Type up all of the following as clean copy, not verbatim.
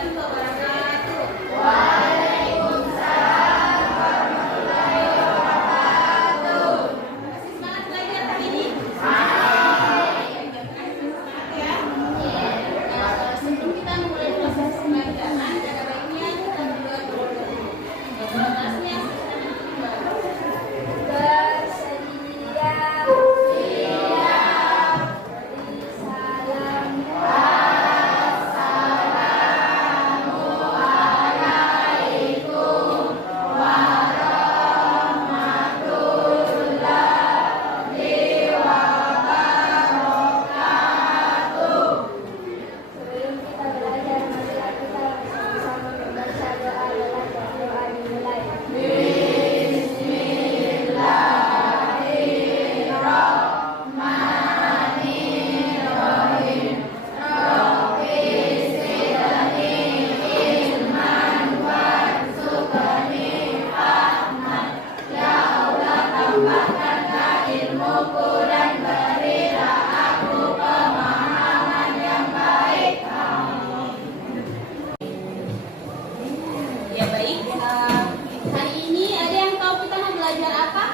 warahmatullahi wabarakatuh. Waalaikumsalam warahmatullahi wabarakatuh. Masih semangat belajar hari ini? Semangat ya. Sebelum kita mulai proses pembelajaran, ada baiknya kita berdoa dulu. Kelasnya Bersedia. Sebelum kita belajar, marilah kita bersama membaca doa dalam doa dimulai. ya baik. Hari ini ada yang tahu kita mau belajar apa?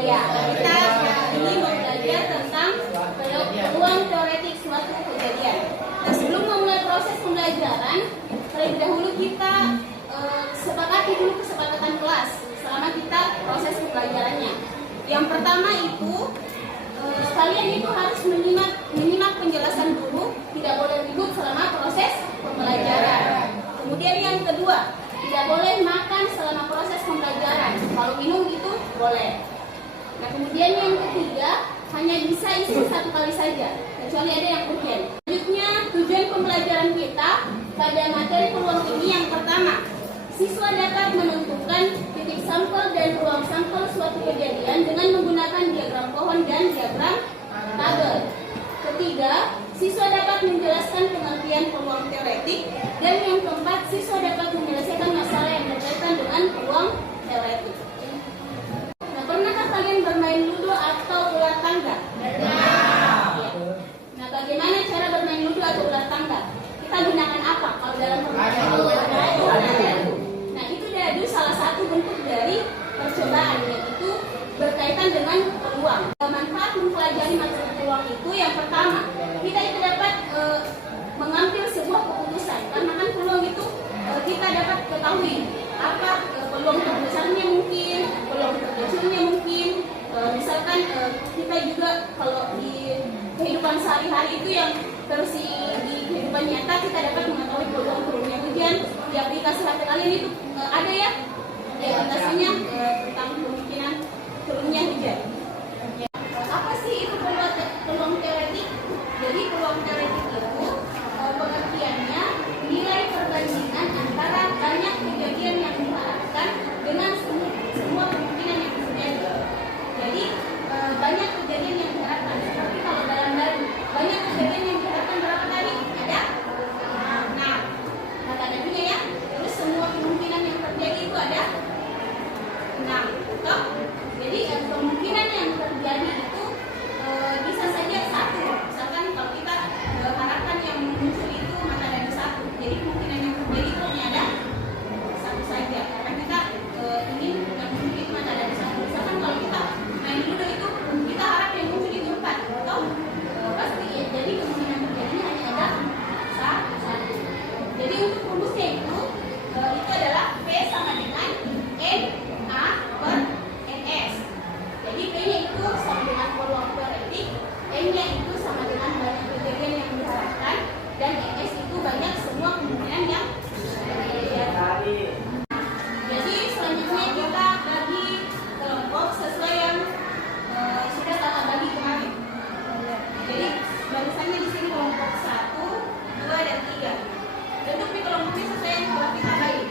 Ya, kita ini mau belajar tentang peluang teoretik suatu kejadian. Nah, sebelum memulai proses pembelajaran, terlebih dahulu kita sepakati dulu kesepakatan kelas selama kita proses pembelajarannya. Yang pertama itu kalian itu harus menyimak penjelasan guru, tidak boleh ribut selama proses pembelajaran. Kemudian yang kedua, tidak boleh makan selama proses pembelajaran. Kalau minum itu boleh. Nah, kemudian yang ketiga, hanya bisa isi satu kali saja, kecuali ada yang urgent. Selanjutnya, tujuan pembelajaran kita pada materi peluang ini yang pertama, siswa dapat menentukan titik sampel dan ruang sampel suatu kejadian dengan menggunakan diagram pohon dan diagram tabel. Ketiga, siswa dapat menjelaskan pengertian peluang teoretik. Dan yang keempat, siswa dapat menyelesaikan masalah yang berkaitan dengan peluang teoretik. Nah, pernahkah kalian bermain ludo atau ular tangga? Ya. Nah, bagaimana cara bermain ludo atau ular tangga? Kita gunakan apa kalau dalam permainan ludo? Nah, itu dadu salah satu bentuk dari percobaan, yaitu berkaitan dengan peluang. Manfaat mempelajari materi peluang itu yang pertama, kita itu dapat mengambil sebuah keputusan, karena kan peluang itu kita dapat ketahui apa peluang terbesarnya mungkin, peluang terkecilnya mungkin. Misalkan kita juga kalau di kehidupan sehari-hari itu yang versi di kehidupan nyata kita dapat mengetahui peluang turunnya hujan. Di aplikasi HP kalian itu ada ya, di aplikasinya tentang kemungkinan turunnya hujan. Apa sih itu peluang teoretik? Jadi peluang teoretik itu pengertiannya nilai perbandingan antara banyak kejadian yang diharapkan dengan semua kemungkinan yang terjadi. Jadi banyak kejadian yang diharapkan. Seperti kalau dalam banyak kejadian yang diharapkan berapa tadi? Ada 6. Maka ada juga ya. Terus semua kemungkinan yang terjadi itu ada 6. Toh? Jadi kemungkinan yang terjadi itu bisa saja satu. Misalkan kalau kita harapkan yang muncul itu mana ada satu. Jadi kemungkinan yang terjadi itu hanya ada satu saja. Karena kita ingin yang muncul itu mana ada satu. Misalkan kalau kita main ludo itu kita harap yang muncul itu 4. Toh pasti ya. Jadi kemungkinan terjadinya hanya ada satu. Jadi untuk rumusnya itu adalah P sama dengan NA per NS. Jadi P-nya itu sama dengan peluang teoretik, N-nya itu sama dengan banyak kejadian yang diharapkan, dan NS itu banyak semua kemungkinan yang terjadi. Jadi selanjutnya kita bagi kelompok sesuai yang sudah kakak bagi kemarin. Jadi barisannya di sini kelompok 1, 2, dan 3. Bentuk di kelompoknya sesuai yang telah kita bagi.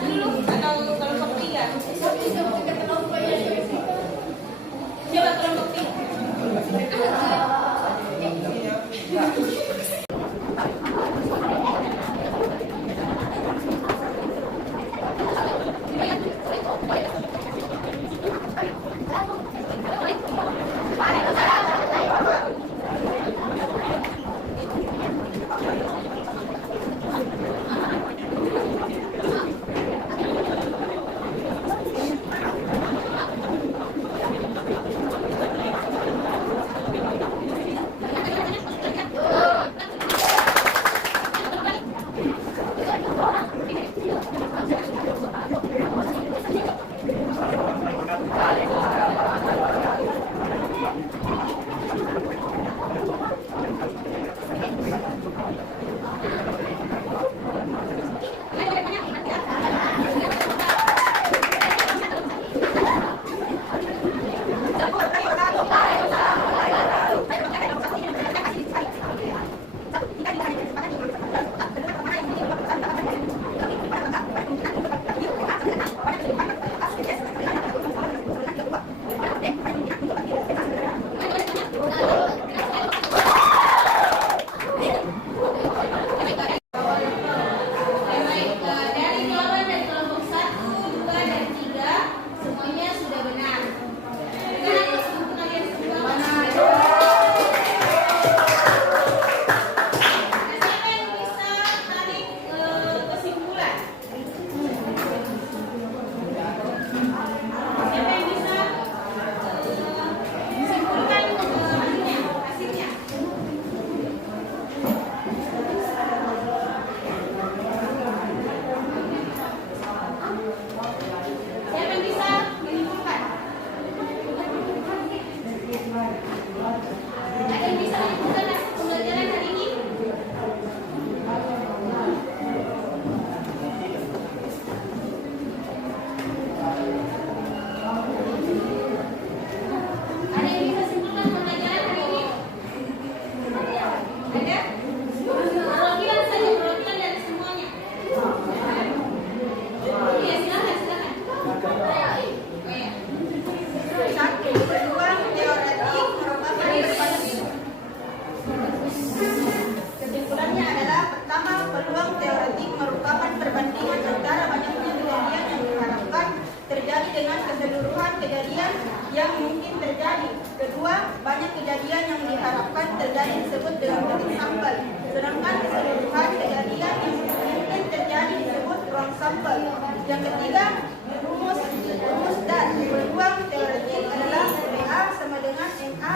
satu dulu atau kelompok 3? Coba kelompok 3. yang mungkin terjadi. Kedua, banyak kejadian yang diharapkan terjadi disebut dengan bentuk sampel. Sedangkan keseluruhan kejadian yang mungkin terjadi disebut ruang sampel. Yang ketiga, rumus dan peluang teoretik adalah PA sama dengan NA